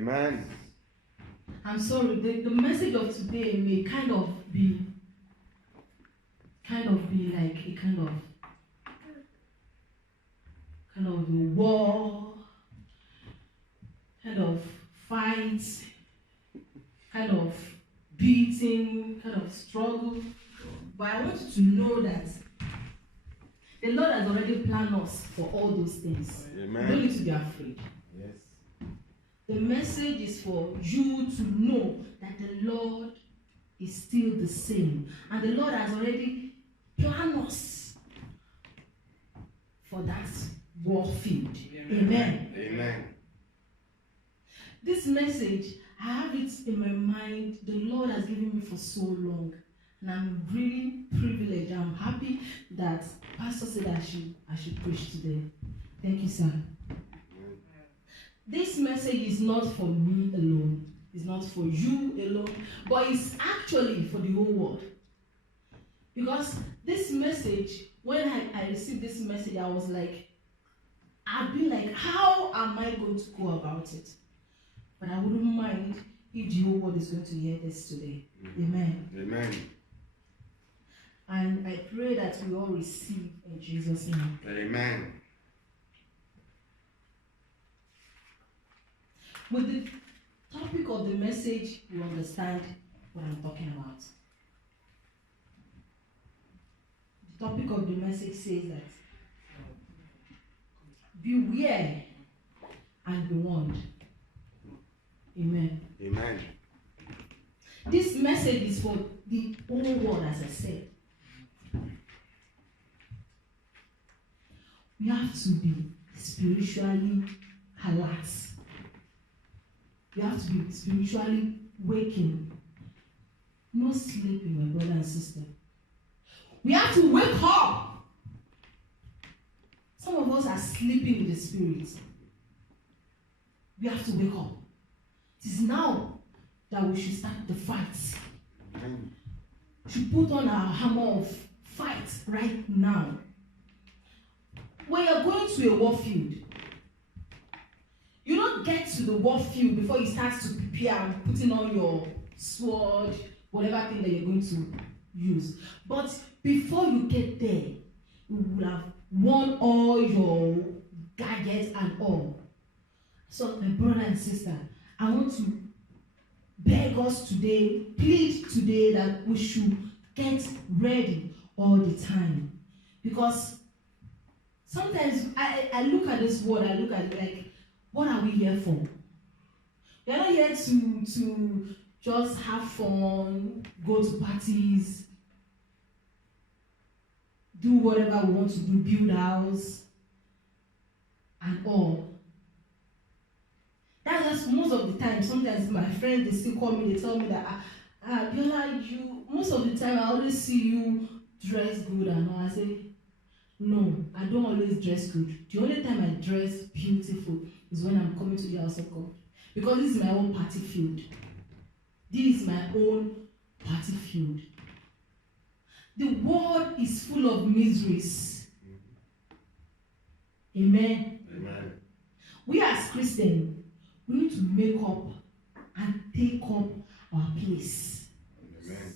Amen. I'm sorry, the message of today may kind of be like a kind of a war, kind of fight, kind of beating, kind of struggle. But I want you to know that the Lord has already planned us for all those things. Amen. You don't need to be afraid. Yes. The message is for you to know that the Lord is still the same. And the Lord has already planned us for that war field. Amen. Amen. This message, I have it in my mind. The Lord has given me for so long. And I'm really privileged. I'm happy that Pastor said I should preach today. Thank you, sir. This message is not for me alone. It's not for you alone. But it's actually for the whole world. Because this message, when I received this message, I was like, I've been like, how am I going to go about it? But I wouldn't mind if the whole world is going to hear this today. Amen. Amen. And I pray that we all receive in Jesus' name. Amen. With the topic of the message, you understand what I'm talking about. The topic of the message says that beware and be warned. Amen. Amen. This message is for the whole world, as I said. We have to be spiritually alert. We have to be spiritually waking. No sleeping, my brother and sister. We have to wake up. Some of us are sleeping with the Spirit. We have to wake up. It is now that we should start the fight. We should put on our armor of fight right now. When you're going to a war field, you don't get to the war field before you start to prepare and putting on your sword, whatever thing that you're going to use. But before you get there, you will have won all your gadgets and all. So, my brother and sister, I want to beg us today, plead today that we should get ready all the time. Because sometimes I look at this world, I look at like, what are we here for? We are not here to just have fun, go to parties, do whatever we want to do, build house, and all. That's just most of the time. Sometimes my friends, they still call me, they tell me that, Abiola, most of the time I always see you dress good and all. I say, no, I don't always dress good. The only time I dress beautiful is when I'm coming to the house of God. Because this is my own party field. This is my own party field. The world is full of miseries. Amen. Amen. We as Christians, we need to make up and take up our place. Amen.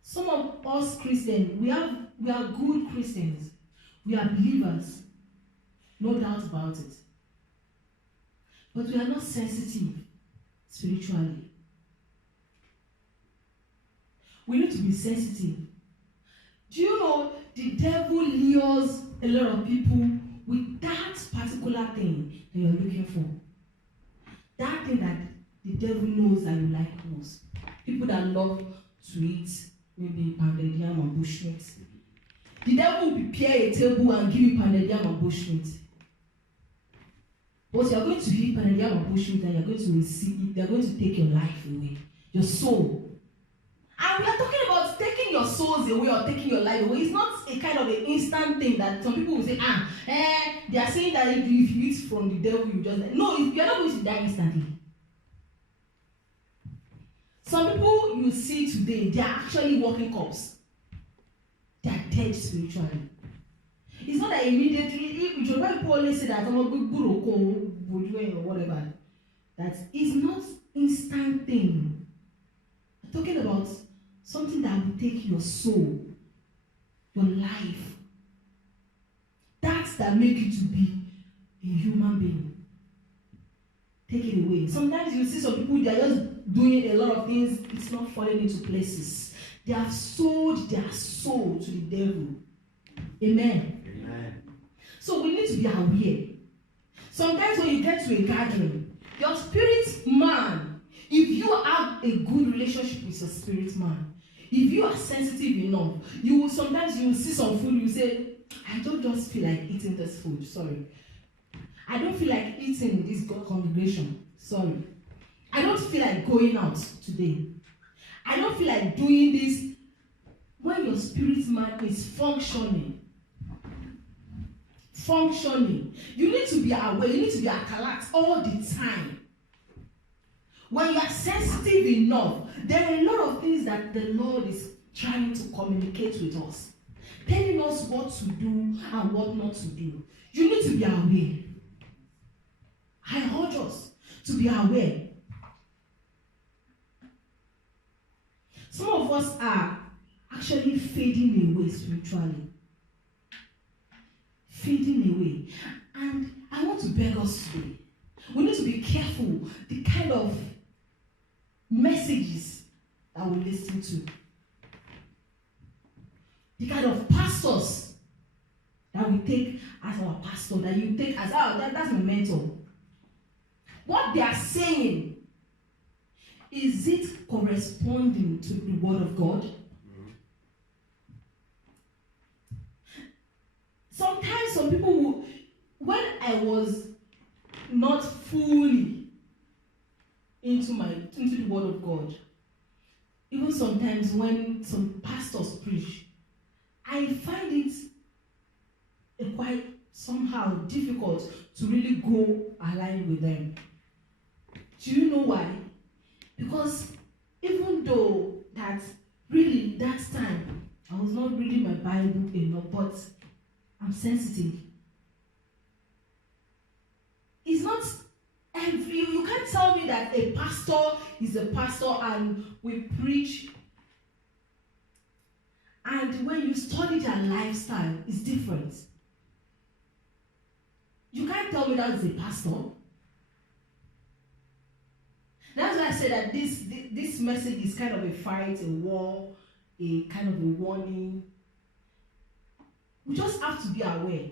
Some of us Christians, we are good Christians. We are believers. No doubt about it. But we are not sensitive spiritually. We need to be sensitive. Do you know the devil lures a lot of people with that particular thing that you're looking for? That thing that the devil knows that you like most. People that love to eat maybe pounded yam and bushmeat. The devil will prepare a table and give you pounded yam and bushmeat. But you are going to eat pounded yam and bushmeat and you are going to receive it. They are going to take your life away, your soul. And we are talking about taking your souls away or taking your life away. It's not a kind of an instant thing that some people will say, they are saying that if you eat from the devil, you just die. No, you are not going to die instantly. Some people you see today, they are actually walking corpse. They are dead spiritually. It's not that immediately, if you people always say that I'm a good guru or whatever. that is not instant thing. I'm talking about something that will take your soul, your life. That make you to be a human being. Take it away. Sometimes you see some people, they are just doing a lot of things, it's not falling into places. They have sold their soul to the devil. Amen. Amen. So we need to be aware. Sometimes when you get to a gathering, your spirit man, if you have a good relationship with your spirit man, if you are sensitive enough, you will sometimes you will see some food, you say, I don't just feel like eating this food, sorry. I don't feel like eating with this congregation, sorry. I don't feel like going out today. I don't feel like doing this. When your spirit man is functioning, you need to be aware, you need to be alert all the time. When you are sensitive enough, there are a lot of things that the Lord is trying to communicate with us, telling us what to do and what not to do. You need to be aware. I urge us to be aware. Some of us are actually fading away spiritually. Fading away. And I want to beg us today. We need to be careful the kind of messages that we listen to. The kind of pastors that we take as our pastor, that you take as, that's my mentor. What they are saying, is it corresponding to the word of God? Mm-hmm. Sometimes some people will, when I was not fully into the word of God, even sometimes when some pastors preach, I find it quite somehow difficult to really go align with them. Do you know why? Because even though that really that time I was not reading my Bible enough, but I'm sensitive. It's not every, you can't tell me that a pastor is a pastor and we preach, and when you study their lifestyle, it's different. You can't tell me that's a pastor. That's why I say that this message is kind of a fight, a war, a kind of a warning. We just have to be aware.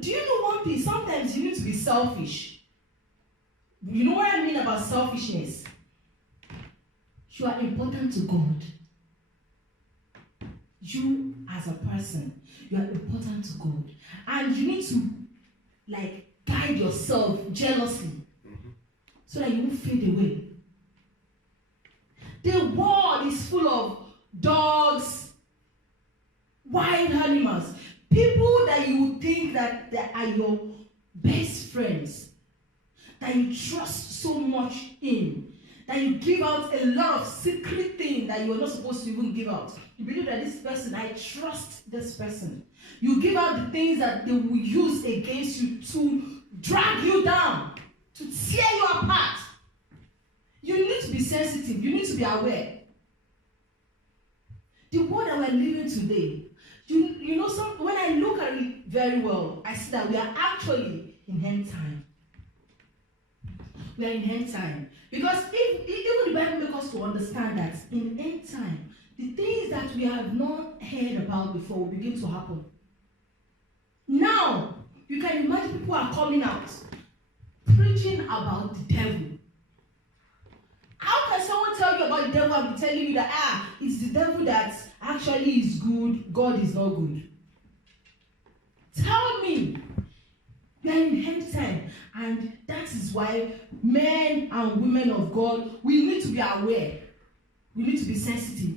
Do you know one thing? Sometimes you need to be selfish. You know what I mean about selfishness? You are important to God. You as a person, you are important to God. And you need to guide yourself jealously. So that you won't fade away. The world is full of dogs, wild animals, people that you would think that they are your best friends, that you trust so much in, that you give out a lot of secret things that you are not supposed to even give out. You believe that this person, I trust this person. You give out the things that they will use against you to drag you down, to tear you apart. You need to be sensitive. You need to be aware. The world that we're living today, you know, when I look at it very well, I see that we are actually in end time. We are in end time. Because even the Bible makes us to understand that in end time, the things that we have not heard about before will begin to happen. Now, you can imagine people are coming out preaching about the devil. How can someone tell you about the devil and be telling you that it's the devil that actually is good, God is not good? Tell me. We are in end time, and that is why men and women of God, we need to be aware. We need to be sensitive.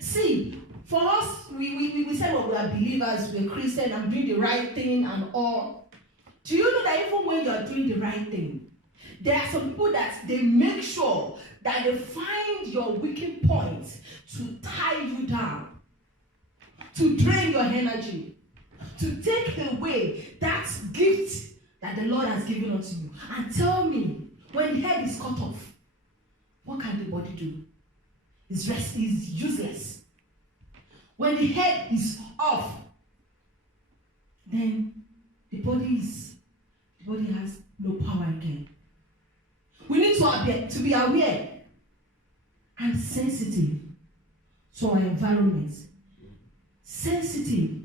See, for us, we say, well, we are believers, we are Christian, I'm doing the right thing and all. Do you know that even when you're doing the right thing, there are some people that they make sure that they find your weak points to tie you down, to drain your energy, to take away that gift that the Lord has given unto you, and tell me, when the head is cut off, what can the body do? His rest is useless. When the head is off, then the body has no power again. We need to be aware and sensitive to our environment, sensitive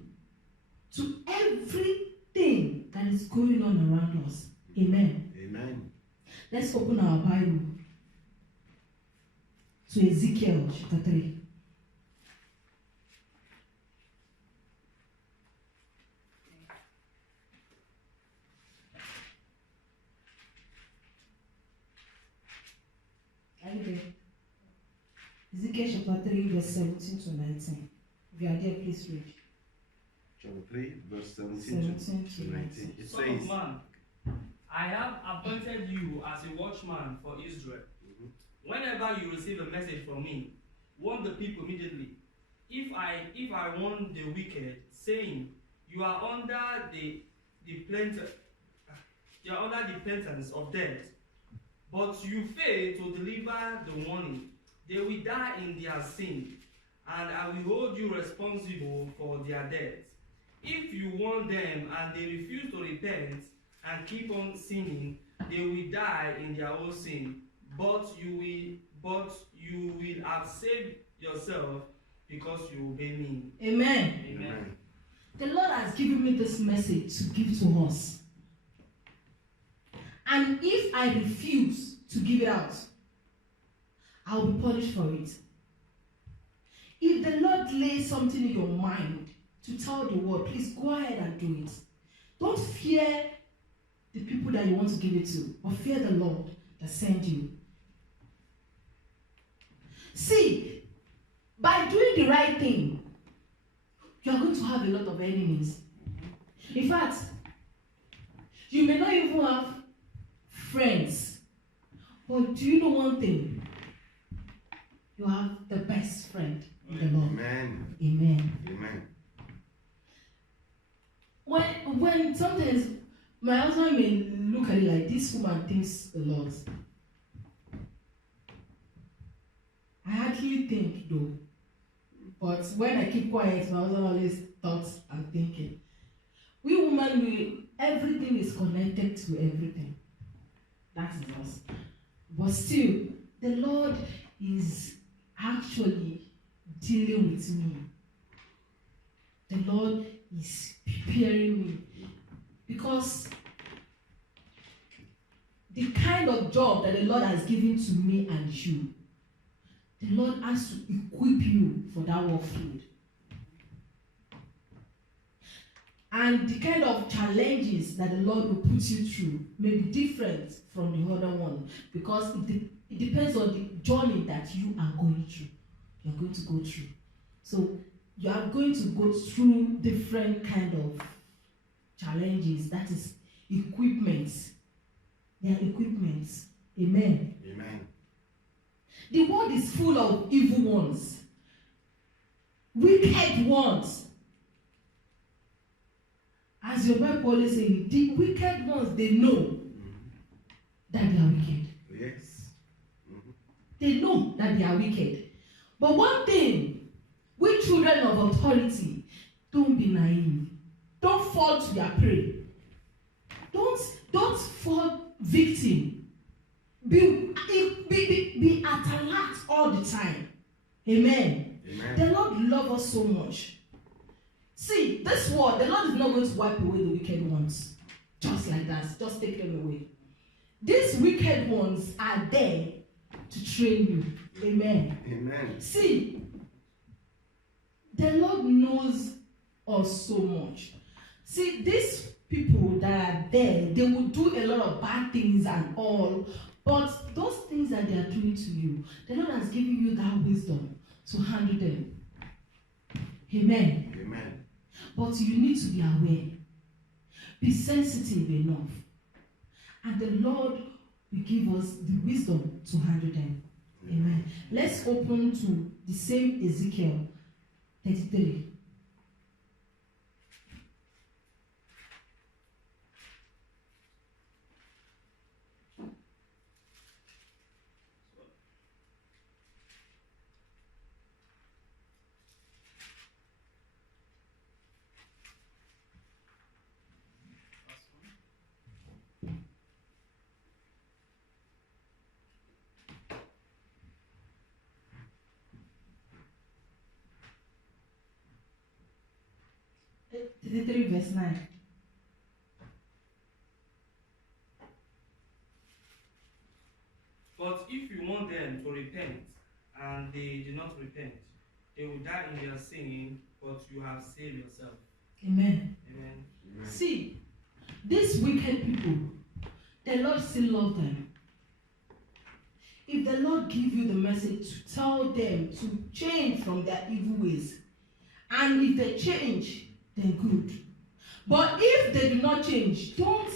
to everything that is going on around us. Amen. Amen. Let's open our Bible to Ezekiel chapter 3. Ezekiel chapter 3, verse 17 to 19. If you are there, please read. Chapter 3, verse 17 to 19. It Son says, of man, I have appointed you as a watchman for Israel. Whenever you receive a message from me, warn the people immediately. If I warn the wicked, saying, you are under the penalty of death, but you fail to deliver the warning, they will die in their sin, and I will hold you responsible for their death. If you warn them and they refuse to repent and keep on sinning, they will die in their own sin. But you will have saved yourself because you obey me. Amen. Amen. The Lord has given me this message to give to us. And if I refuse to give it out, I'll be punished for it. If the Lord lays something in your mind to tell the world, please go ahead and do it. Don't fear the people that you want to give it to, but fear the Lord that sent you. See, by doing the right thing, you are going to have a lot of enemies. In fact, you may not even have friends, but do you know one thing? You have the best friend in the Lord. Amen. Amen. Amen. When sometimes my husband may look at it like, this woman thinks a lot. I hardly think though. But when I keep quiet, my husband always thoughts and thinking. We women, everything is connected to everything. That is us. But still, the Lord is actually dealing with me. The Lord is preparing me. Because the kind of job that the Lord has given to me and you, the Lord has to equip you for that work field. And the kind of challenges that the Lord will put you through may be different from the other one, because it depends on the journey that you are going through. You're going to go through. So you are going to go through different kind of challenges. That is equipment. They are equipments. Amen. Amen. The world is full of evil ones, wicked ones. As your Bible always says, the wicked ones, they know that they are wicked. Yes. They know that they are wicked. But one thing, we children of authority, don't be naive. Don't fall to their prey. Don't fall victim. Be at alert all the time. Amen. Amen. The Lord loves us so much. See, this world, the Lord is not going to wipe away the wicked ones. Just like that. Just take them away. These wicked ones are there to train you. Amen. Amen. See, the Lord knows us so much. See, these people that are there, they will do a lot of bad things and all, but those things that they are doing to you, the Lord has given you that wisdom to handle them. Amen. Amen. But you need to be aware. Be sensitive enough. And the Lord will give us the wisdom to handle them. Amen. Let's open to the same Ezekiel 33. 33 verse 9. But if you want them to repent, and they do not repent, they will die in their sin, but you have saved yourself. Amen. Amen. See, these wicked people, the Lord still loves them. If the Lord give you the message to tell them to change from their evil ways, and if they change, then good. But if they do not change, don't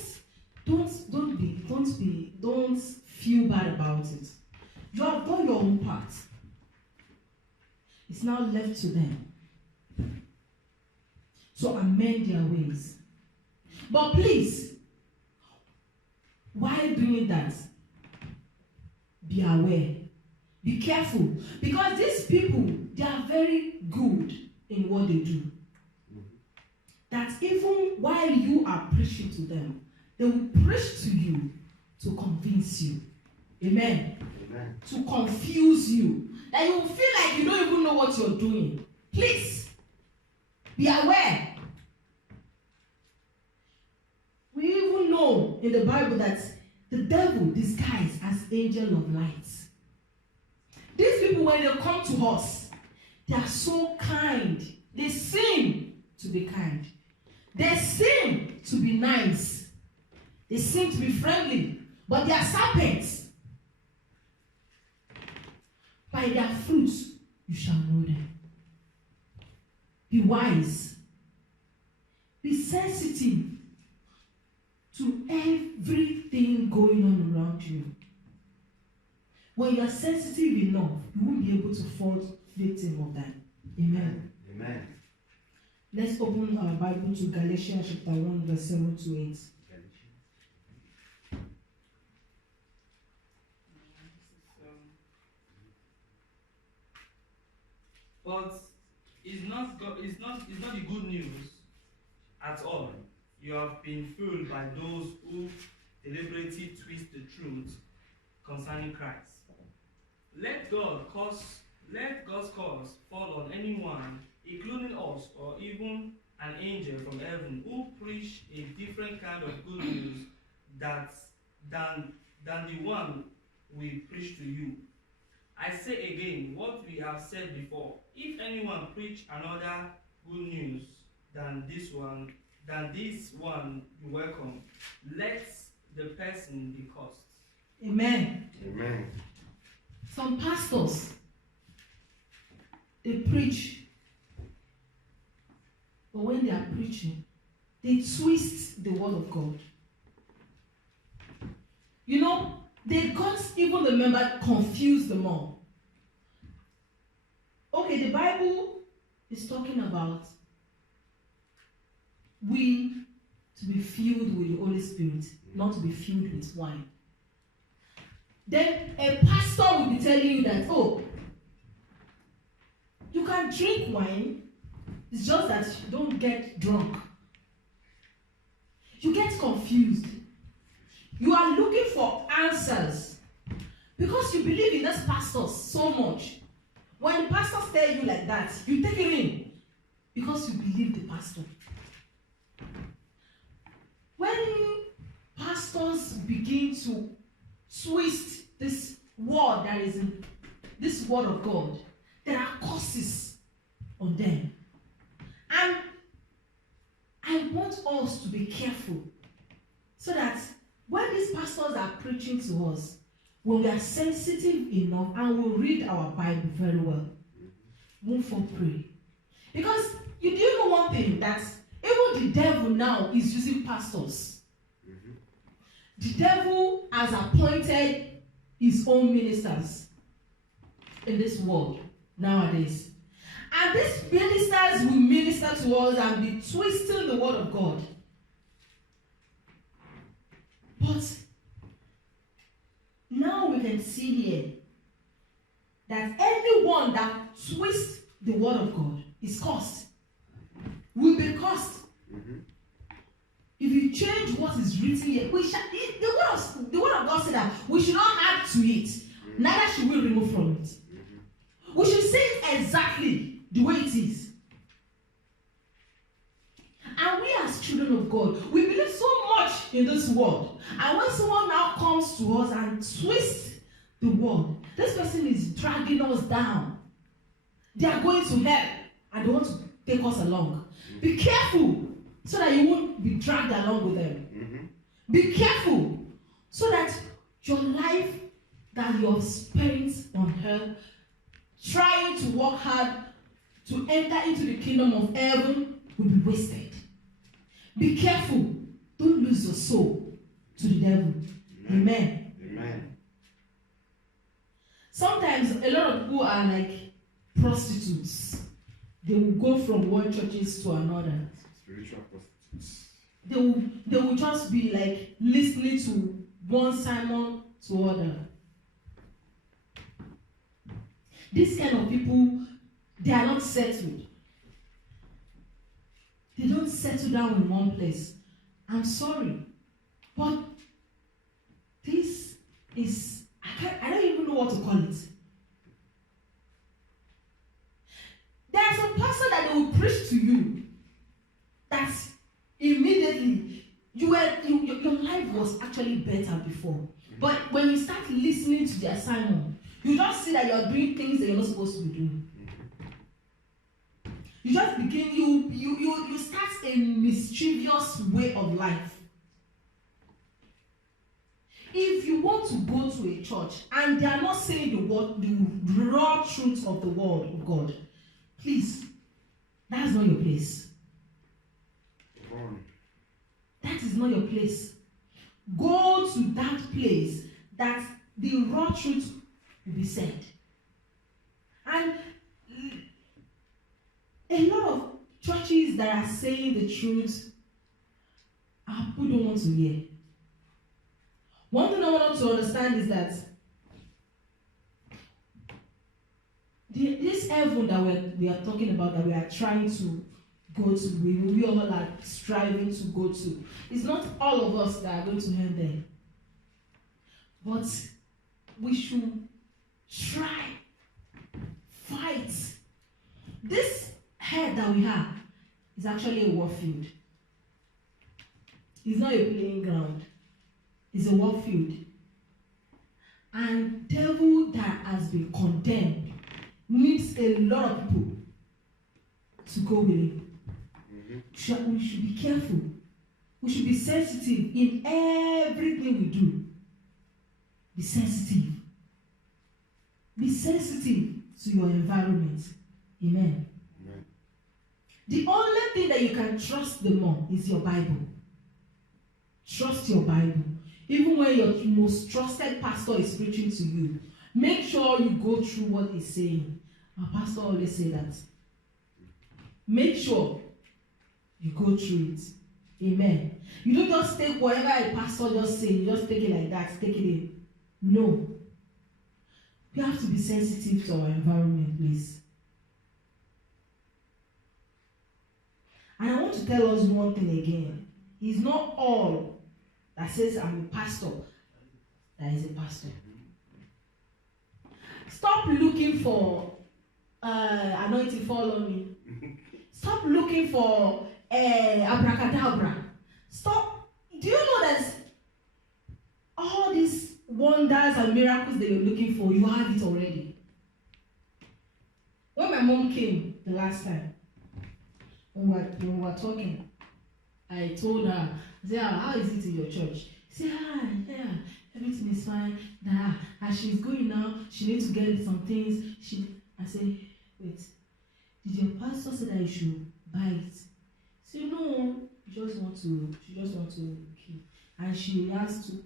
feel bad about it. You have done your own part. It's now left to them to amend their ways. But please, while doing that, be aware, be careful, because these people, they are very good in what they do. That even while you are preaching to them, they will preach to you to convince you. Amen. Amen. To confuse you. That you will feel like you don't even know what you're doing. Please, be aware. We even know in the Bible that the devil disguised as angel of light. These people, when they come to us, they are so kind. They seem to be kind. They seem to be nice. They seem to be friendly. But they are serpents. By their fruits you shall know them. Be wise. Be sensitive to everything going on around you. When you are sensitive enough, you won't be able to fall victim of that. Amen. Amen. Let's open our Bible to Galatians chapter 1, verse 7 to 8. But it's not the good news at all. You have been fooled by those who deliberately twist the truth concerning Christ. Let God's curse fall on anyone, including us or even an angel from heaven, who preach a different kind of good news than the one we preach to you. I say again what we have said before. If anyone preach another good news than this one you welcome, let the person be cursed. Amen. Amen. Some pastors, they preach, but when they are preaching, they twist the word of God. You know, they got even the member confused them all. Okay, the Bible is talking about we to be filled with the Holy Spirit, not to be filled with wine. Then a pastor will be telling you that, oh, you can drink wine, it's just that you don't get drunk. You get confused. You are looking for answers because you believe in these pastors so much. When the pastors tell you like that, you take it in because you believe the pastor. When pastors begin to twist this word that is in this word of God, there are curses on them. And I want us to be careful so that when these pastors are preaching to us, when we are sensitive enough and we read our Bible very well, move for pray. Because you do know one thing, that even the devil now is using pastors. The devil has appointed his own ministers in this world nowadays. And these ministers will minister to us and be twisting the word of God. But now we can see here that anyone that twists the word of God is cursed. Will be cursed. If you change what is written here, the word of God said that we should not add to it, neither should we remove from it. We should say it exactly the way it is. word. And when someone now comes to us and twists the word, this person is dragging us down. They are going to hell and they want to take us along. Be careful so that you won't be dragged along with them. Be careful so that your life that you have spent on earth trying to work hard to enter into the kingdom of heaven will be wasted. Be careful. Don't lose your soul to the devil. Amen. Amen. Sometimes a lot of people are like prostitutes. They will go from one churches to another. Spiritual prostitutes. They will just be like listening to one sermon to other. These kind of people, they are not settled. They don't settle down in one place. I'm sorry, but this is, I don't even know what to call it. There are some pastors that they will preach to you that immediately your life was actually better before. But when you start listening to their sermon, you just see that you're doing things that you're not supposed to be doing. You just begin, you start a mischievous way of life. If you want to go to a church and they are not saying the raw truth of the word of God, please, that's not your place. That is not your place. Go to that place that the raw truth will be said. And a lot of churches that are saying the truth, our people don't want to hear. One thing I want to understand is that this heaven that we are talking about, that we are trying to go to, we all are striving to go to, it's not all of us that are going to end there. But we should try, fight. This head that we have is actually a warfield. It's not a playing ground. It's a warfield. And devil that has been condemned needs a lot of people to go with him. We should be careful. We should be sensitive in everything we do. Be sensitive. Be sensitive to your environment. Amen. Amen. The only thing that you can trust the more is your Bible. Trust your Bible. Even when your most trusted pastor is preaching to you, make sure you go through what he's saying. Our pastor always say that. Make sure you go through it. Amen. You don't just take whatever a pastor just say, you just take it like that, take it in. No. We have to be sensitive to our environment, please. And I want to tell us one thing again. It's not all that says I'm a pastor that is a pastor. Stop looking for anointing fall on me. Stop looking for abracadabra. Stop. Do you know that all these wonders and miracles that you're looking for, you have it already? When my mom came the last time, when we were talking, I told her, I said, how is it in your church? She said, yeah, everything is fine. As she's going now, she needs to get some things. I said, wait, did your pastor say that you should buy it? She said, no, she just want to keep. And she has to.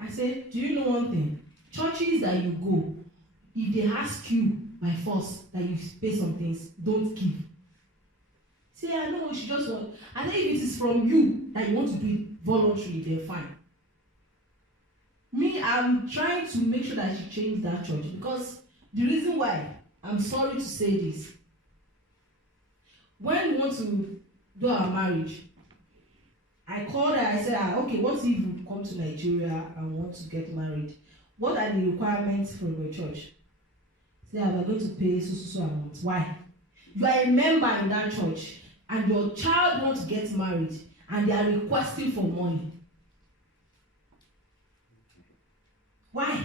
I said, do you know one thing? Churches that you go, if they ask you by force that you pay some things, don't give. Say, I know she just want. And then if it is from you that you want to do it voluntarily, then fine. Me, I'm trying to make sure that she changes that church, because the reason why, I'm sorry to say this, when we want to do our marriage, I called her, I said, okay, what if you come to Nigeria and want to get married? What are the requirements from your church? Say, we're going to pay so amount. Why? You are a member in that church, and your child wants to get married, and they are requesting for money. Why?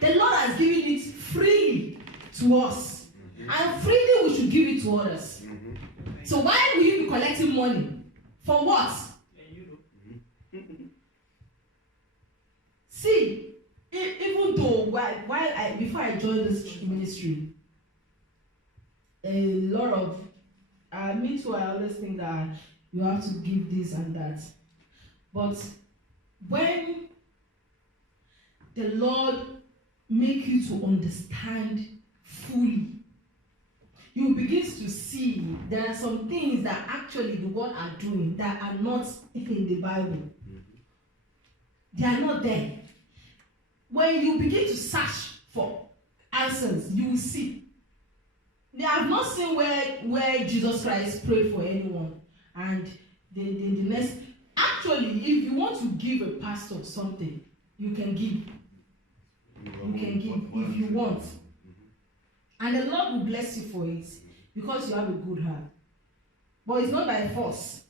The Lord has given it freely to us, and freely we should give it to others. So why will you be collecting money? For what? See, even though before I joined this ministry, a lot of me too, I always think that you have to give this and that. But when the Lord make you to understand fully, you begin to see there are some things that actually the world are doing that are not in the Bible. They are not there. When you begin to search for answers, you will see. They have not seen where Jesus Christ prayed for anyone. And the next, actually, if you want to give a pastor something, you can give. You can give if you want. And the Lord will bless you for it because you have a good heart. But it's not by force.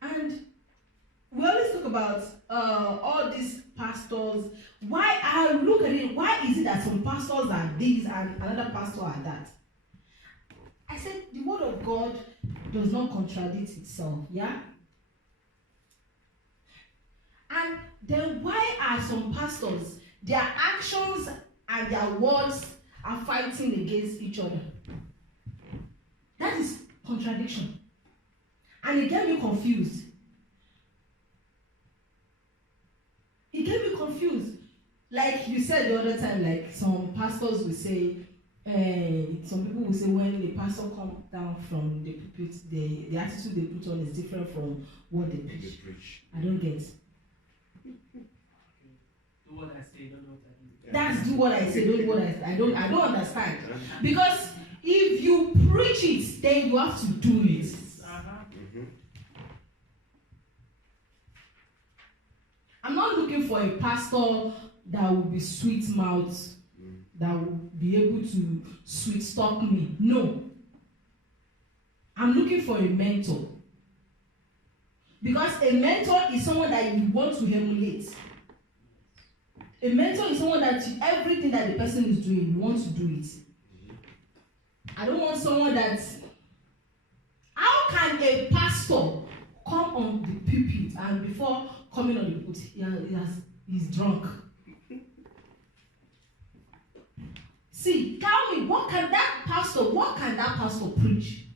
And we always talk about all these pastors. Why I look at it, why is it that some pastors are this and another pastor are that? I said the word of God does not contradict itself, yeah? And then why are some pastors, their actions and their words are fighting against each other? That is contradiction. And it get me confused. It get me confused. Like you said the other time, like some pastors will say, some people will say when the pastor comes down from the pulpit, the attitude they put on is different from what they preach. I don't get. Do what I say, don't know what I do. That's do what I say, don't do what I say. I don't understand. Because if you preach it, then you have to do it. I'm not looking for a pastor that will be sweet mouthed, that will be able to sweet talk me. No. I'm looking for a mentor. Because a mentor is someone that you want to emulate. A mentor is someone that everything that the person is doing, you want to do it. I don't want someone that. How can a pastor come on the pulpit and before coming on the pulpit, he's drunk? See, tell me, what can that pastor preach?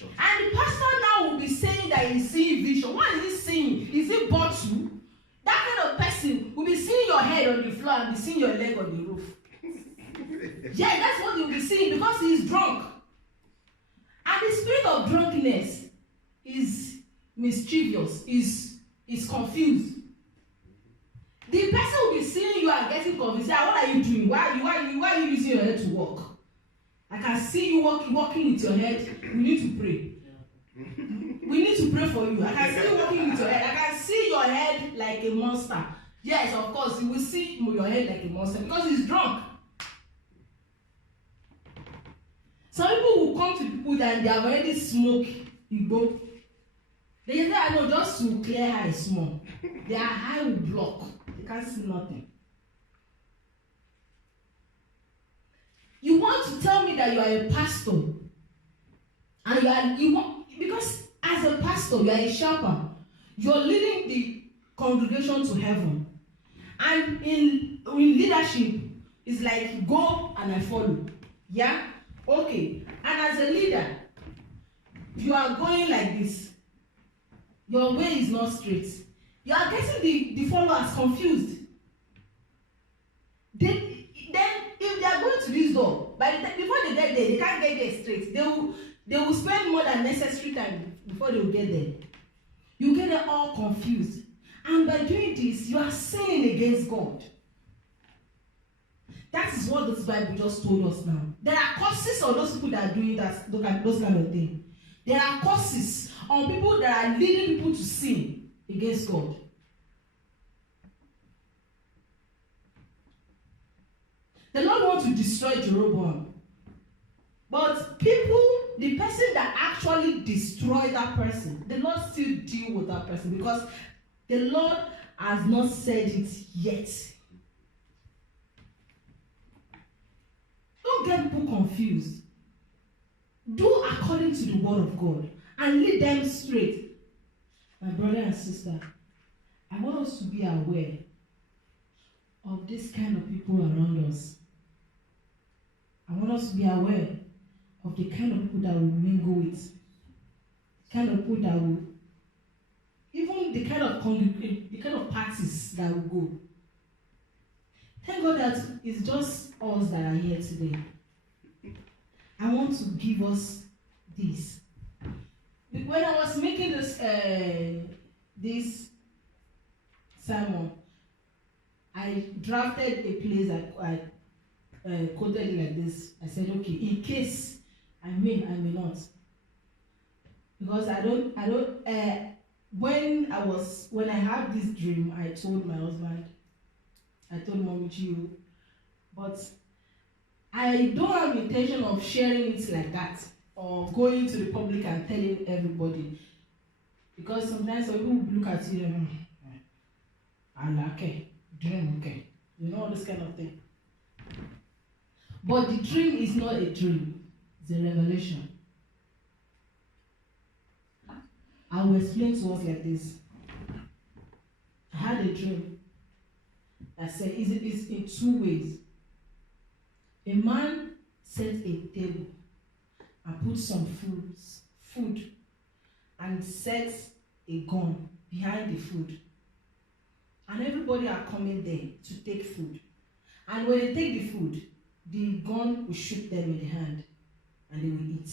And the pastor now will be saying that he's seeing vision. What is he seeing? Is it bottle? That kind of person will be seeing your head on the floor and be seeing your leg on the roof. Yeah, that's what he'll be seeing because he's drunk. And the spirit of drunkenness is mischievous, is confused. The person will be seeing you and getting confused. What are you doing? Why are you using your head to walk? I can see you walking with your head. We need to pray. We need to pray for you. I can see you walking with your head. I can see your head like a monster. Yes, of course, you will see your head like a monster because he's drunk. Some people will come to people that they have already smoked Igbo. They say, I know, just to clear eye small. Their eye will block. They can't see nothing. You want to tell me that you are a pastor, and you want, because as a pastor you are a shepherd, you are leading the congregation to heaven, and in leadership it's like go and I follow. Yeah, okay. And as a leader, you are going like this. Your way is not straight. You are getting the followers confused. Then if they are going to this door, by the time before they get there, they can't get there straight. They will spend more than necessary time before they will get there. You get them all confused. And by doing this, you are sinning against God. That is what this Bible just told us now. There are curses on those people that are doing those kind of things. There are curses on people that are leading people to sin against God. The Lord wants to destroy Jeroboam. But people, the person that actually destroyed that person, the Lord still deal with that person because the Lord has not said it yet. Don't get people confused. Do according to the word of God and lead them straight. My brother and sister, I want us to be aware of this kind of people around us. I want us to be aware of the kind of people that we mingle with, kind of people that will, even the kind of parties that we go. Thank God that it's just us that are here today. I want to give us this. When I was making this sermon, I drafted a place I quoted it like this. I said, okay, in case I may not. Because I don't, when I had this dream, I told my husband, I told Mommy Gio, but I don't have the intention of sharing it like that or going to the public and telling everybody. Because sometimes some people look at you and okay, dream, okay. You know, this kind of thing. But the dream is not a dream, it's a revelation. I will explain to us like this. I had a dream that said it's in two ways. A man set a table and put some food and set a gun behind the food. And everybody are coming there to take food. And when they take the food, the gun will shoot them in the hand and they will eat.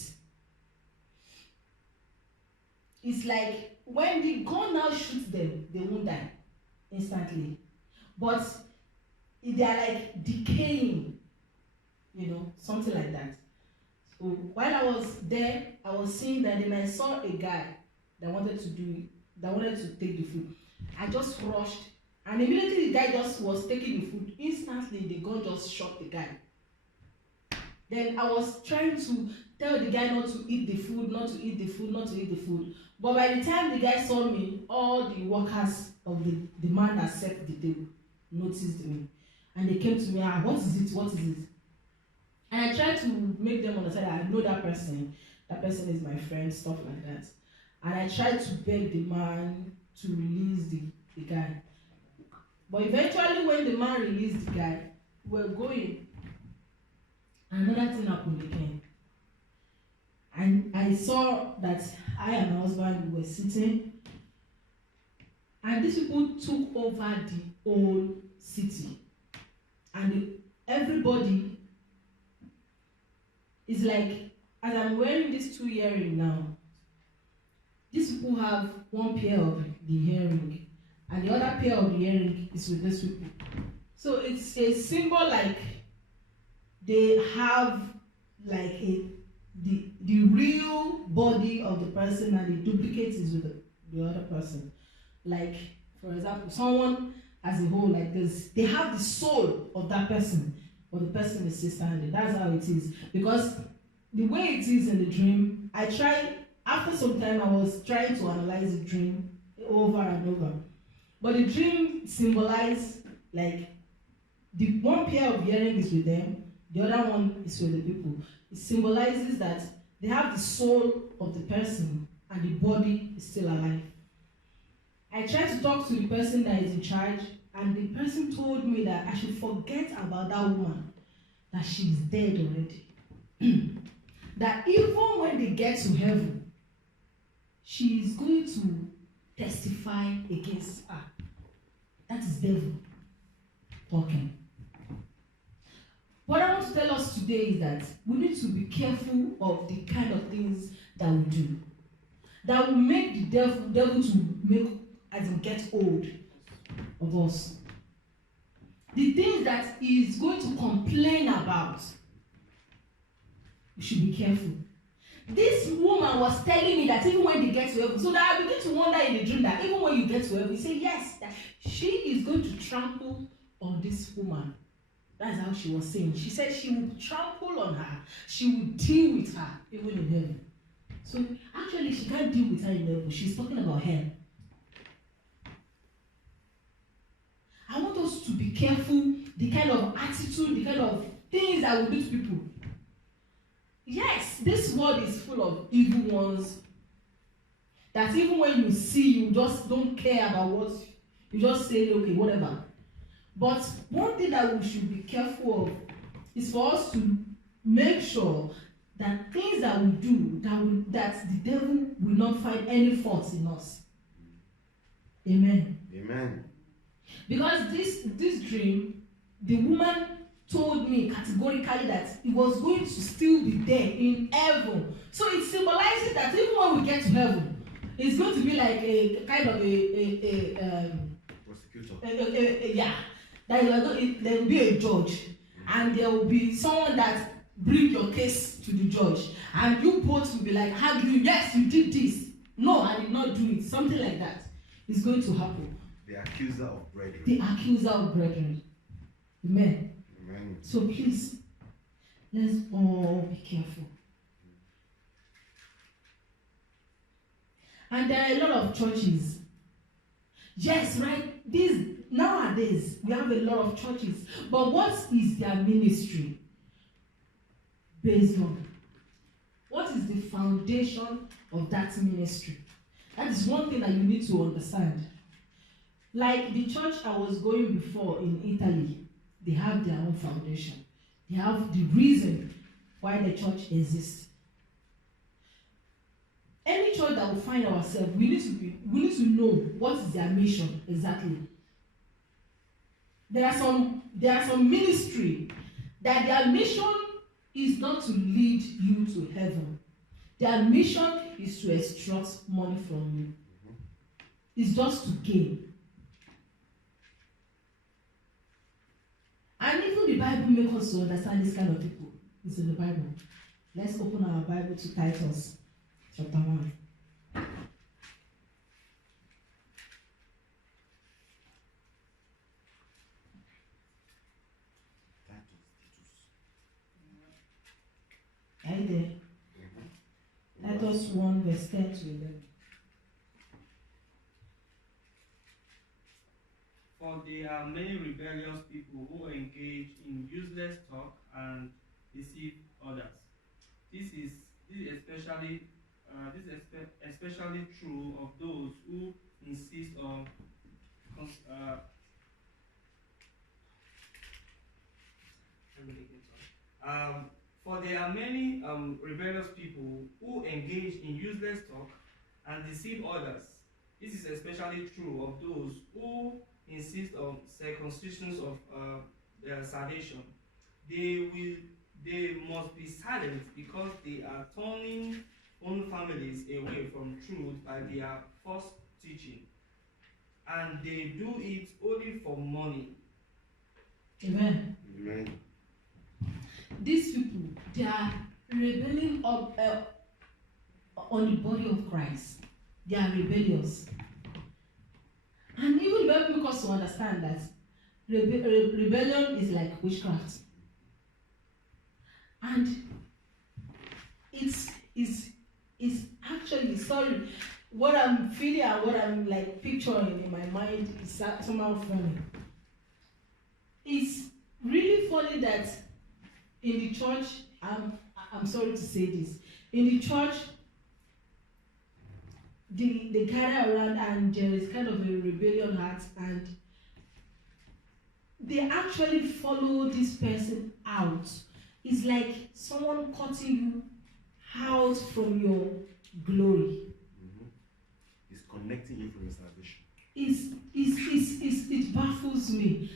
It's like when the gun now shoots them, they won't die instantly. But they are like decaying, you know, something like that. So while I was there, I was seeing that, and I saw a guy that wanted to take the food. I just rushed, and immediately the guy just was taking the food. Instantly, the gun just shot the guy. Then I was trying to tell the guy not to eat the food, not to eat the food, not to eat the food. But by the time the guy saw me, all the workers of the man that set the table noticed me. And they came to me, what is it? What is it? And I tried to make them understand that I know that person is my friend, stuff like that. And I tried to beg the man to release the guy. But eventually when the man released the guy, we were going. Another thing happened again. And I saw that I and my husband were sitting. And these people took over the whole city. And everybody is like, as I'm wearing this 2 earring now, these people have one pair of the earring, and the other pair of the earring is with these people. So it's a symbol like they have like the real body of the person, and the duplicate is with the other person. Like, for example, someone as a whole like this, they have the soul of that person, but the person is still standing. That's how it is. Because the way it is in the dream, after some time I was trying to analyze the dream over and over. But the dream symbolized like the one pair of earrings is with them, the other one is with the people. It symbolizes that they have the soul of the person and the body is still alive. I tried to talk to the person that is in charge, and the person told me that I should forget about that woman, that she is dead already. That even when they get to heaven, she is going to testify against her. That is devil talking. What I want to tell us today is that we need to be careful of the kind of things that we do, that will make the devil to make, as in get old of us. The things that he is going to complain about, we should be careful. This woman was telling me that even when they get to heaven, so that I begin to wonder in the dream that even when you get to heaven, you say yes, that she is going to trample on this woman. That's how she was saying. She said she would trample on her. She would deal with her even in heaven. So actually, she can't deal with her in heaven. She's talking about hell. I want us to be careful the kind of attitude, the kind of things that we do to people. Yes, this world is full of evil ones. That even when you see, you just don't care about what you just say, okay, whatever. But one thing that we should be careful of is for us to make sure that things that we do, that the devil will not find any fault in us. Amen. Amen. Because this dream, the woman told me categorically that it was going to still be there in heaven. So it symbolizes that even when we get to heaven, it's going to be like a kind of prosecutor. Yeah. That there will be a judge, and there will be someone that bring your case to the judge, and you both will be like arguing, yes, you did this, no, I did not do it, something like that is going to happen. The accuser of brethren. The accuser of brethren. Amen. Amen. So please, let's all be careful. And there are a lot of churches. Yes, right? Nowadays, we have a lot of churches. But what is their ministry based on? What is the foundation of that ministry? That is one thing that you need to understand. Like the church I was going before in Italy, they have their own foundation. They have the reason why the church exists. Any church that we find ourselves, we need to know what is their mission exactly. There are some ministry that their mission is not to lead you to heaven. Their mission is to extract money from you. It's just to gain. And even the Bible makes us to understand this kind of people. It's in the Bible. Let's open our Bible to Titus chapter 1. Are you there? Titus 1 verse 10 to 11. For there are many rebellious people who engage in useless talk and deceive others. This is especially true of those who insist on for there are many rebellious people who engage in useless talk and deceive others. This is especially true of those who insist on circumcisions of their salvation. They must be silent because they are turning own families away from truth by their false teaching, and they do it only for money. Amen. Amen. These people, they are rebelling on the body of Christ. They are rebellious. And even the Bible makes us to understand that rebellion is like witchcraft. And it's actually, sorry, what I'm feeling and what I'm like picturing in my mind is somehow funny. It's really funny that in the church, I'm sorry to say this, in the church, they gather around and there is kind of a rebellion heart, and they actually follow this person out. It's like someone cutting you out from your glory. It's connecting you from your salvation. It baffles me.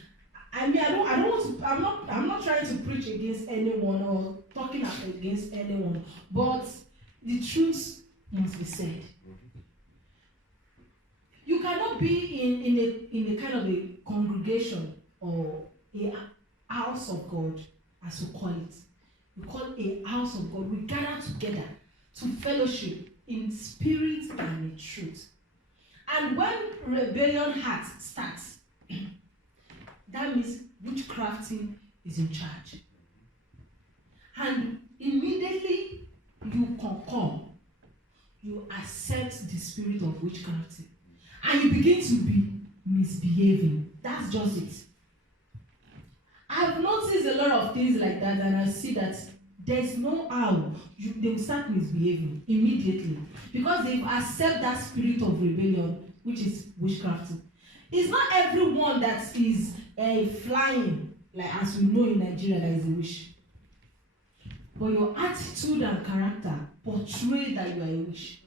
I mean, I don't want to. I'm not trying to preach against anyone or talking against anyone, but the truth must be said. You cannot be in a kind of a congregation or a house of God, as we call it. We call it a house of God. We gather together to fellowship in spirit and in truth. And when rebellion heart starts, that means witchcrafting is in charge. And immediately you concur, you accept the spirit of witchcraft, and you begin to be misbehaving. That's just it. I've noticed a lot of things like that, and I see that there's no how they will start misbehaving immediately because they accept that spirit of rebellion, which is witchcraft. It's not everyone that is flying, like as we know in Nigeria, that is a witch. But your attitude and character portray that you are a witch.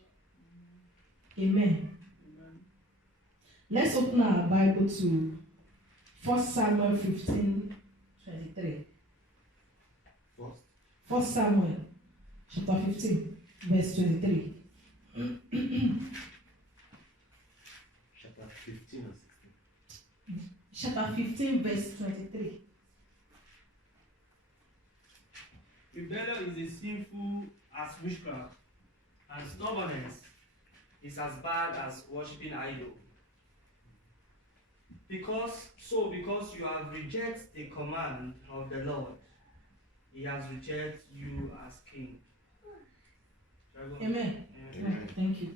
Amen. Let's open our Bible to 1 Samuel 15:23. 1 Samuel chapter 15, verse 23. Chapter 15 and 16. Chapter 15, verse 23. Rebellion is as sinful as witchcraft, and stubbornness is as bad as worshipping idol. Because you have rejected the command of the Lord, He has rejected you as king. Amen. Amen. Thank you.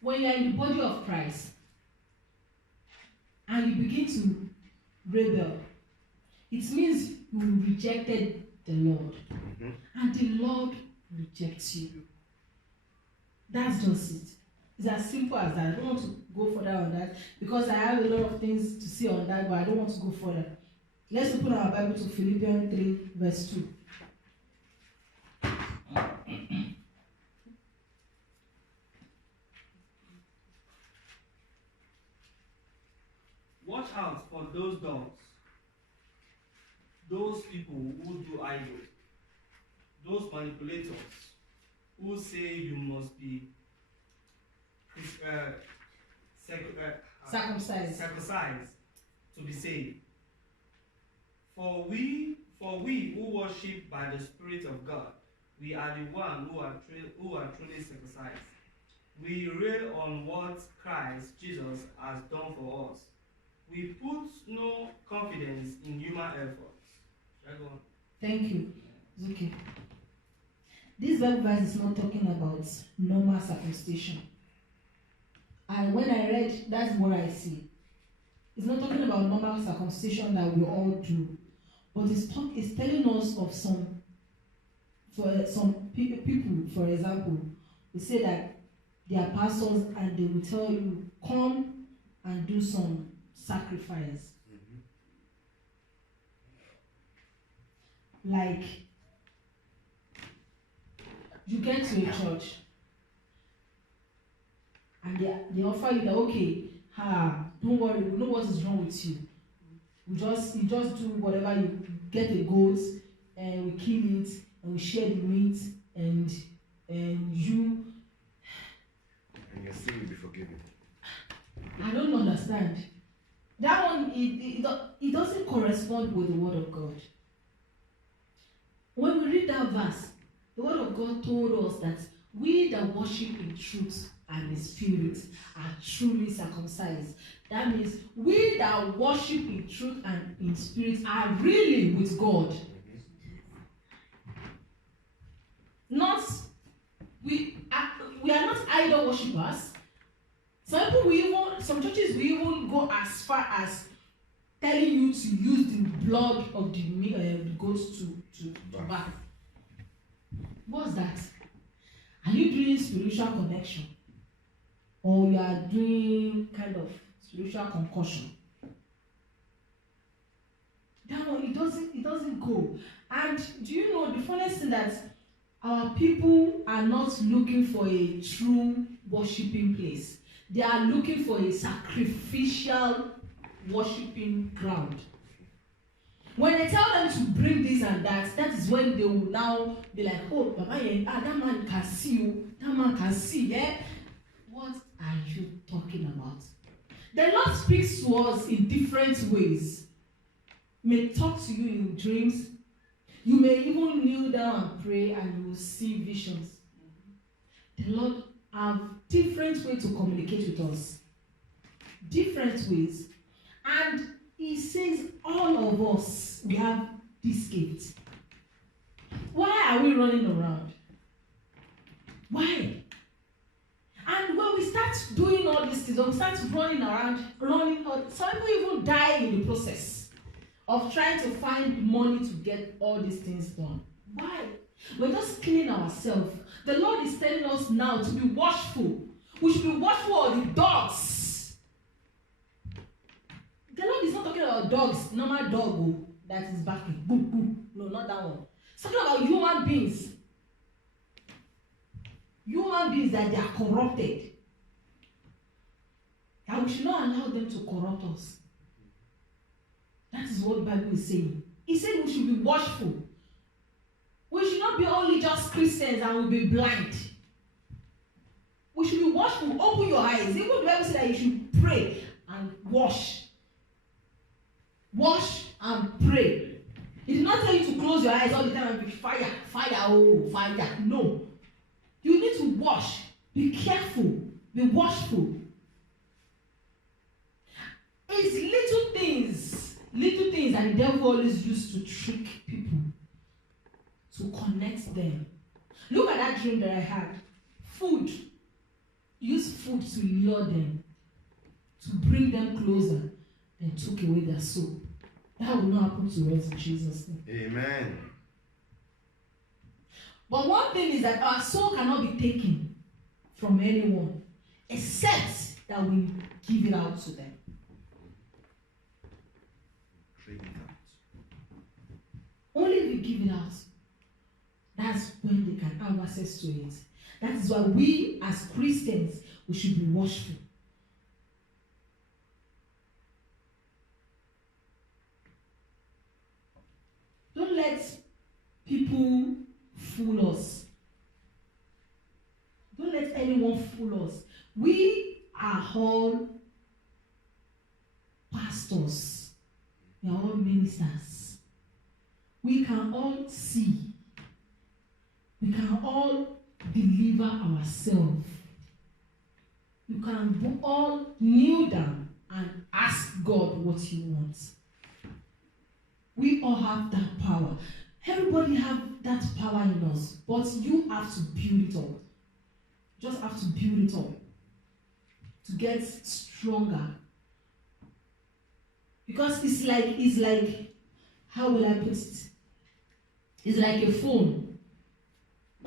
When you are in the body of Christ and you begin to rebel, it means you rejected the Lord. And the Lord rejects you. That's just it. It's as simple as that. I don't want to go further on that because I have a lot of things to say on that, but I don't want to go further. Let's open our Bible to Philippians 3, verse 2. Watch out for those dogs, those people who do idol, those manipulators who say you must be circumcised to be saved. For we who worship by the Spirit of God, we are the one who are truly circumcised. We rail on what Christ Jesus has done for us. We put no confidence in human efforts. Shall I go on? Thank you. It's okay. This Bible verse is not talking about normal circumcision. And when I read, that's what I see. It's not talking about normal circumcision that we all do, but it's telling us of some people, for example, we say that they are pastors and they will tell you, come and do some sacrifice. Like, you get to a church and they offer you that, okay, don't worry, we know what is wrong with you. You just do whatever, you get a goat and we kill it and we share the meat and you. And your sin will be forgiven. I don't understand. That one, it doesn't correspond with the word of God. When we read that verse, the word of God told us that we that worship in truth and in spirit are truly circumcised. That means we that worship in truth and in spirit are really with God. We are not idol worshippers. Some churches will even go as far as telling you to use the blood of the goats to bath. What's that? Are you doing spiritual connection? Or you are doing kind of spiritual concussion? That one, it doesn't go. And do you know the funniest thing, that our people are not looking for a true worshiping place. They are looking for a sacrificial worshiping ground. When they tell them to bring this and that is when they will now be like, oh, Baba, that man can see you. That man can see, yeah? What are you talking about? The Lord speaks to us in different ways. He may talk to you in dreams. You may even kneel down and pray and you will see visions. The Lord have different ways to communicate with us. Different ways. And He says all of us, we have this gift. Why are we running around? Why? And when we start doing all these things, when we start running around, some people even die in the process of trying to find money to get all these things done. Why? We're just killing ourselves. The Lord is telling us now to be watchful. We should be watchful of the dogs. The Lord is not talking about dogs, normal dog that is barking. Boom, boom. No, not that one. He's talking about human beings. Human beings that they are corrupted. And we should not allow them to corrupt us. That is what the Bible is saying. He said we should be watchful. We should not be only just Christians and we'll be blind. We should be watchful. Open your eyes. Even the Bible said that you should pray and wash. Wash and pray. It did not tell you to close your eyes all the time and be fire, fire, oh, fire. No. You need to wash. Be careful. Be watchful. It's little things that the devil always used to trick people, to connect them. Look at that dream that I had. Food. Use food to lure them, to bring them closer, then took away their soul. That will not happen to us in Jesus' name. Amen. But one thing is that our soul cannot be taken from anyone except that we give it out to them. Trade it out. Only if we give it out, that's when they can have access to it. That is why we as Christians, we should be watchful. Don't let people fool us. Don't let anyone fool us. We are all pastors. We are all ministers. We can all see. We can all deliver ourselves. You can all kneel down and ask God what you want. We all have that power. Everybody have that power in us, but you have to build it up. You just have to build it up to get stronger. Because it's like, how will I put it? It's like a phone.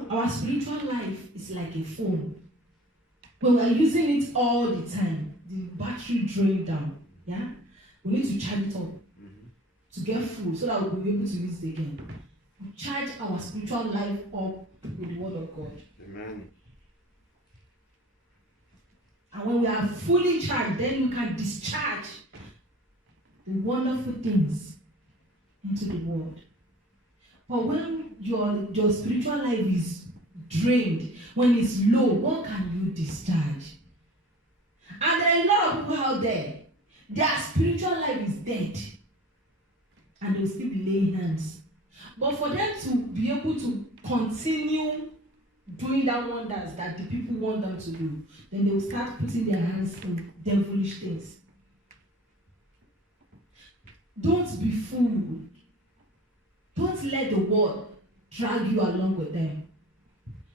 Our spiritual life is like a phone. When we are using it all the time, the battery drains down. Yeah? We need to charge it up to get full so that we'll be able to use it again. We charge our spiritual life up with the word of God. Amen. And when we are fully charged, then we can discharge the wonderful things into the world. But when your spiritual life is drained, when it's low, what can you discharge? And there are a lot of people out there, their spiritual life is dead. And they'll still be laying hands. But for them to be able to continue doing that wonders that the people want them to do, then they will start putting their hands in devilish things. Don't be fooled. Don't let the world drag you along with them.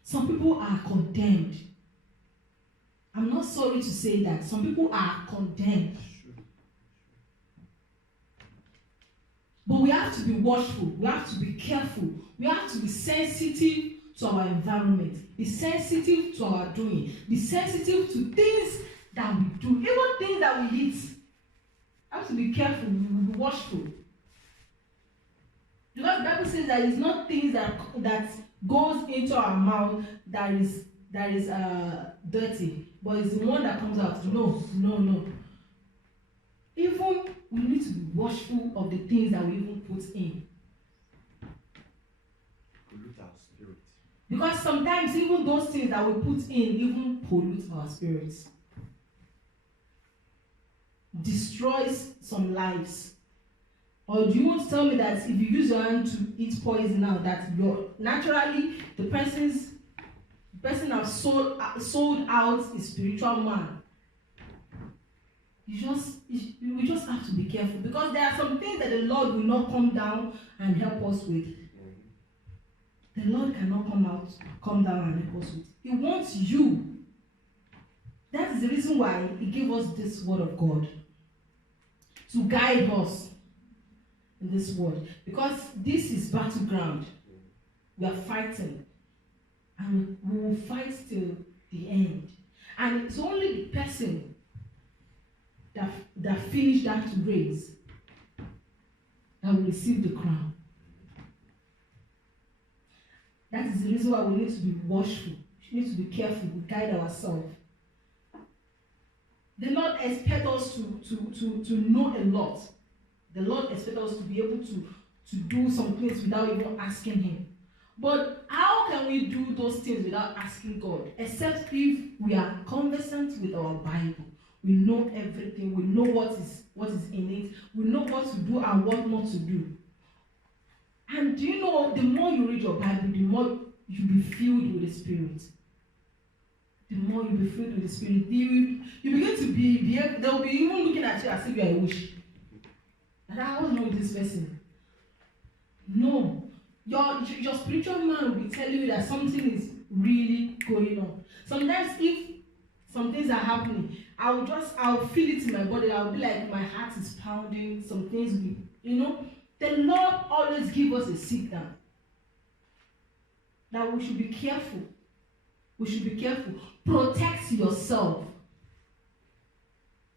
Some people are condemned. I'm not sorry to say that. Some people are condemned. But we have to be watchful. We have to be careful. We have to be sensitive to our environment. Be sensitive to our doing. Be sensitive to things that we do. Even things that we eat. We have to be careful. We will be watchful. Because the Bible says that it's not things that goes into our mouth that is dirty, but it's the one that comes out. No. Even we need to be watchful of the things that we even put in. Pollute our spirit. Because sometimes even those things that we put in even pollute our spirits. Destroys some lives. Or do you want to tell me that if you use your hand to eat poison now, that you're naturally the person have sold out his spiritual man? we just have to be careful, because there are some things that the Lord will not come down and help us with. The Lord cannot come down and help us with. He wants you. That is the reason why He gave us this word of God, to guide us in this world, because this is battleground. We are fighting, and we will fight till the end. And it's only the person that finished that race that will receive the crown. That is the reason why we need to be watchful. We need to be careful. We guide ourselves. The Lord expects us to know a lot. The Lord expects us to be able to do some things without even asking Him. But how can we do those things without asking God? Except if we are conversant with our Bible. We know everything. We know what is in it. We know what to do and what not to do. And do you know, the more you read your Bible, the more you'll be filled with the Spirit. The more you'll be filled with the Spirit, you begin to behave. They'll be even looking at you as if you are a witch. And I was wrong with this person. No. Your spiritual man will be telling you that something is really going on. Sometimes if some things are happening, I'll feel it in my body. I'll be like, my heart is pounding. Some things will be, the Lord always gives us a signal that we should be careful. We should be careful. Protect yourself.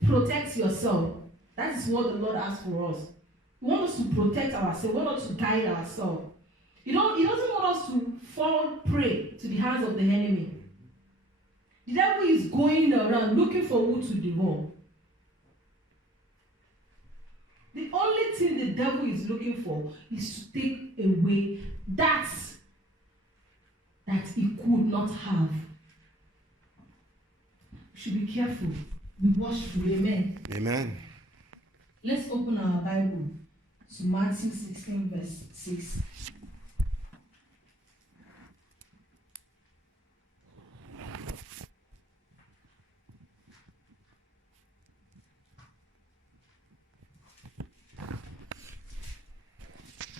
Protect yourself. That is what the Lord asks for us. He wants us to protect ourselves. He wants us to guide ourselves. He doesn't want us to fall prey to the hands of the enemy. The devil is going around looking for who to devour. The only thing the devil is looking for is to take away that he could not have. We should be careful. Be watchful. Amen. Amen. Let's open our Bible to Matthew 16, verse 6.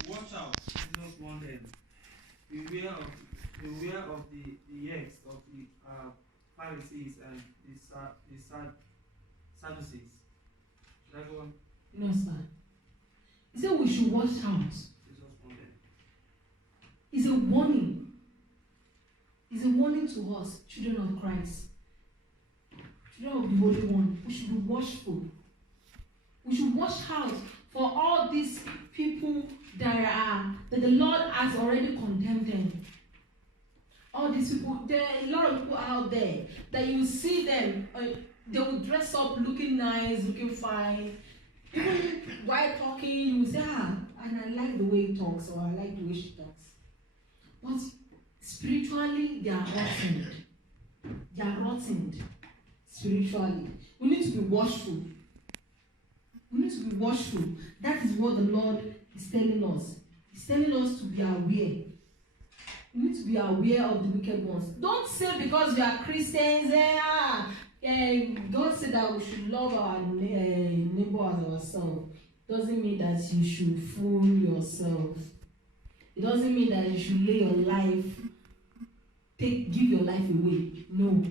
Watch out, Jesus warned. Beware of the eggs of the Pharisees and the Sadducees. Should I go on? No, sir. He said we should watch out. Jesus warned. It's a warning. It's a warning to us, children of Christ, children of the Holy One. We should be watchful. We should watch out for all these people that the Lord has already condemned them. All these people, there are a lot of people out there that you see them, they will dress up looking nice, looking fine. Even while talking, you will say, and I like the way he talks, or I like the way she talks. But spiritually, they are rotted. They are rotted spiritually. We need to be watchful. We need to be watchful. That is what the Lord is telling us. He's telling us to be aware. We need to be aware of the wicked ones. Don't say because we are Christians, don't say that we should love our neighbor as ourselves. Doesn't mean that you should fool yourself. It doesn't mean that you should lay your life, give your life away. No.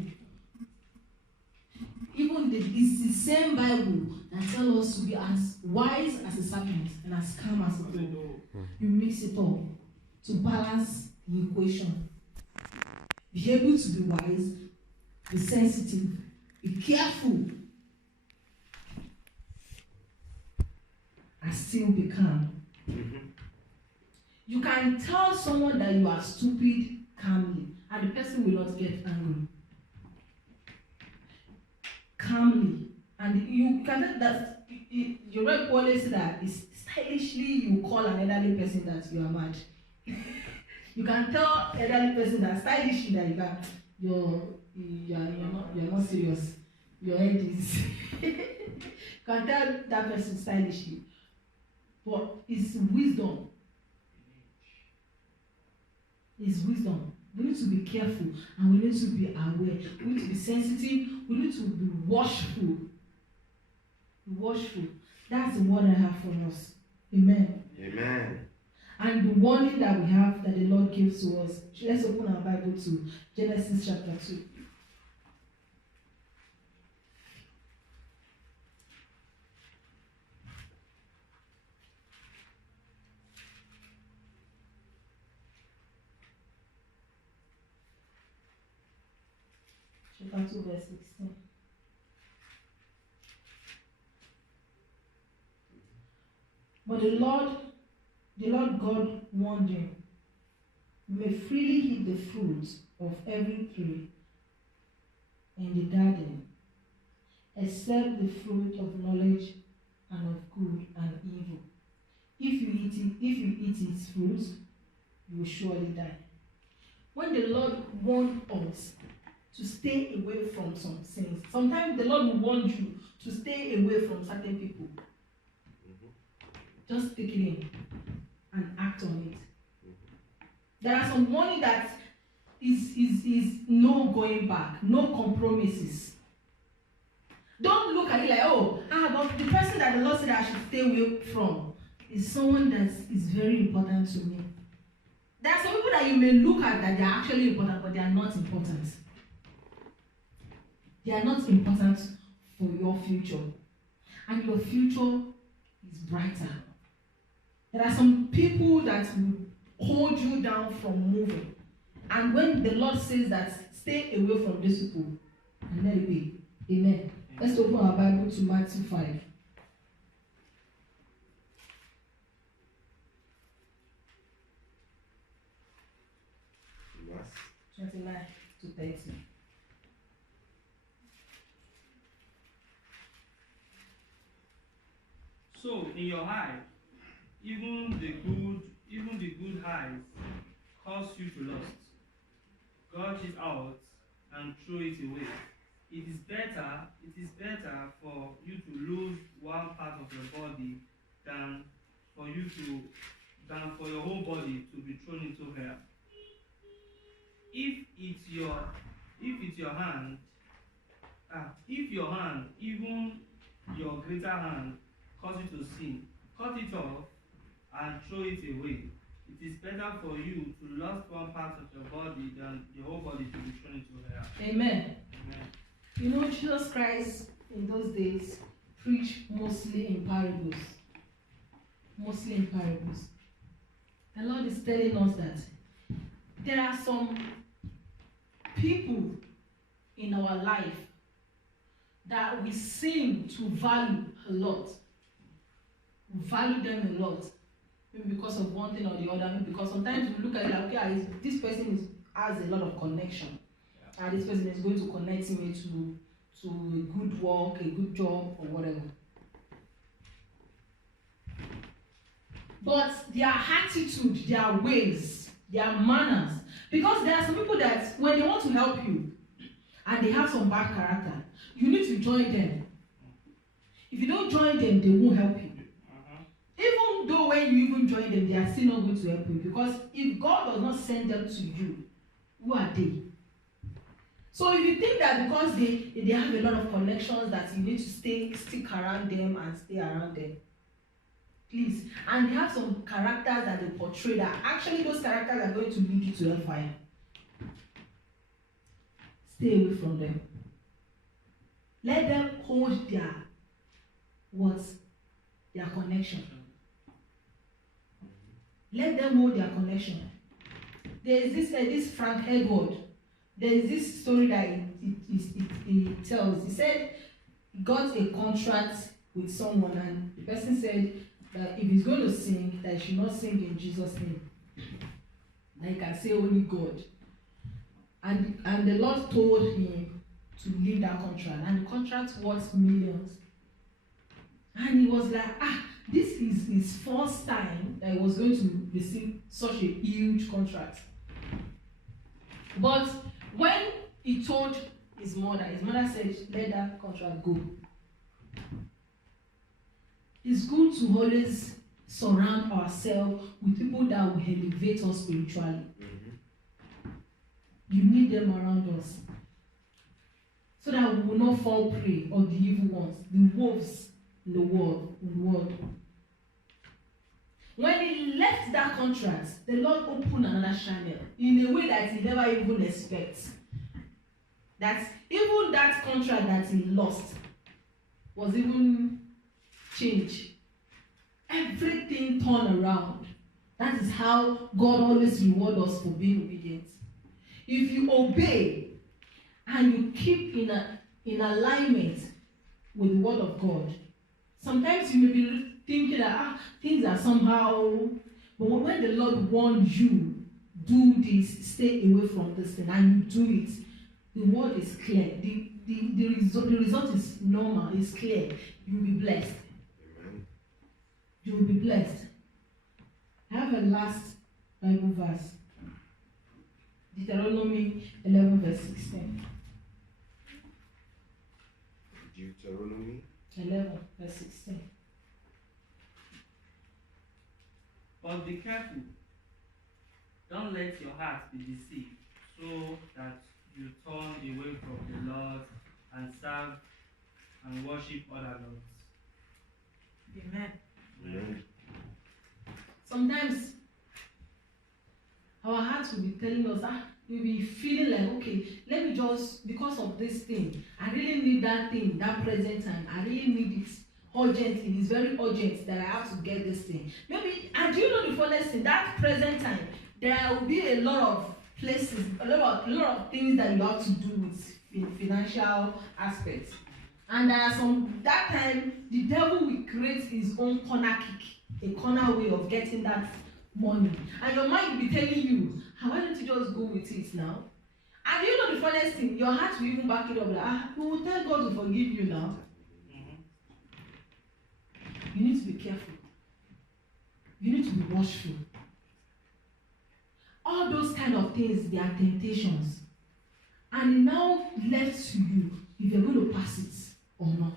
Even it's the same Bible that tells us to be as wise as a serpent and as calm as a dove. You mix it up to balance the equation. Be able to be wise, be sensitive, be careful, and still be calm. You can tell someone that you are stupid calmly, and the person will not get angry. Calmly. And you can tell that your right policy that is stylishly you call an elderly person that you are mad. You can tell an elderly person that stylishly that you're not serious. Your head is you can tell that person stylishly. But it's wisdom. It's wisdom. We need to be careful and we need to be aware. We need to be sensitive. We need to be watchful. be watchful. That's the word I have for us. Amen. Amen. And the warning that we have that the Lord gives to us. Let's open our Bible to Genesis chapter 2. Chapter 2, verse 16. But the Lord God warned him, you may freely eat the fruit of every tree in the garden, except the fruit of knowledge and of good and evil. If you eat its fruit, you will surely die. When the Lord warned us to stay away from some sins, sometimes the Lord will warn you to stay away from certain people. Just take it in and act on it. There are some warning that is no going back, no compromises. Don't look at it like, but the person that the Lord said I should stay away from is someone that is very important to me. There are some people that you may look at that they are actually important, but they are not important. They are not important for your future. And your future is brighter. There are some people that will hold you down from moving. And when the Lord says that, stay away from these people, and let it be. Amen. Let's open our Bible to Matthew 5. Verse 29 to 30. So in your eye, even the good eyes cause you to lust. Gouge it out and throw it away. It is better for you to lose one part of your body than for your whole body to be thrown into hell. If your hand, even your greater hand, cause you to sin, cut it off and throw it away. It is better for you to lose one part of your body than the whole body to be thrown into hell. Amen. Amen. You know, Jesus Christ in those days preached mostly in parables. Mostly in parables. The Lord is telling us that there are some people in our life that we seem to value a lot. We value them a lot. Maybe because of one thing or the other. Maybe because sometimes we look at it like, okay, this person has a lot of connection. And this person is going to connect me to a good work, a good job, or whatever. But their attitude, their ways, their manners, because there are some people that when they want to help you and they have some bad character, you need to join them. If you don't join them, they won't help you. Even though when you even join them, they are still not going to help you. Because if God does not send them to you, who are they? So if you think that because they have a lot of connections that you need to stick around them and stay around them, please. And they have some characters that they portray that actually those characters are going to lead you to hellfire. Stay away from them. Let them hold their connection. Let them hold their connection. There is this Frank Edward. There is this story that he tells. He said he got a contract with someone, and the person said that if he's going to sing, that he should not sing in Jesus' name. That he can say only God. And the Lord told him to leave that contract, and the contract was millions. And he was like, this is his first time that he was going to receive such a huge contract. But when he told his mother said, let that contract go. It's good to always surround ourselves with people that will elevate us spiritually. You need them around us, so that we will not fall prey of the evil ones, the wolves in the world. When he left that contract, the Lord opened another channel in a way that he never even expects. That even that contract that he lost was even changed. Everything turned around. That is how God always rewards us for being obedient. If you obey and you keep in alignment with the word of God, sometimes you may be thinking that things are somehow, but when the Lord warns you, do this, stay away from this thing, and you do it, the word is clear. The result is normal, is clear. You will be blessed. Amen. You will be blessed. I have a last Bible verse. Deuteronomy 11 verse 16. Deuteronomy 11 verse 16. But be careful. Don't let your heart be deceived, so that you turn away from the Lord and serve and worship other gods. Amen. Amen. Sometimes our hearts will be telling us, we'll be feeling like, okay, let me just, because of this thing, I really need that thing, that present time, I really need it urgently, it's very urgent that I have to get this thing. Maybe, and do you know the funniest thing, that present time, there will be a lot of places, a lot of things that you have to do with financial aspects. And there are some, that time, the devil will create his own corner kick, a corner way of getting that money. And your mind will be telling you, why don't you just go with it now? And you know the funniest thing, your heart will even back it up, like, we will tell God to forgive you now. You need to be careful. You need to be watchful. All those kind of things, they are temptations. And it now left to you if you're going to pass it or not.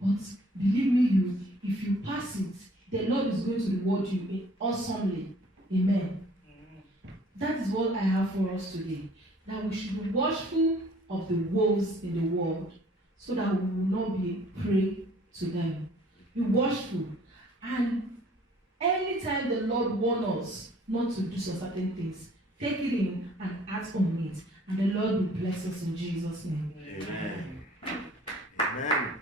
But believe me, if you pass it, the Lord is going to reward you awesomely. Amen. That is what I have for us today. That we should be watchful of the wolves in the world, so that we will not be prey to them. Be watchful. And anytime the Lord warns us not to do some certain things, take it in and act on it. And the Lord will bless us in Jesus' name. Amen. Amen.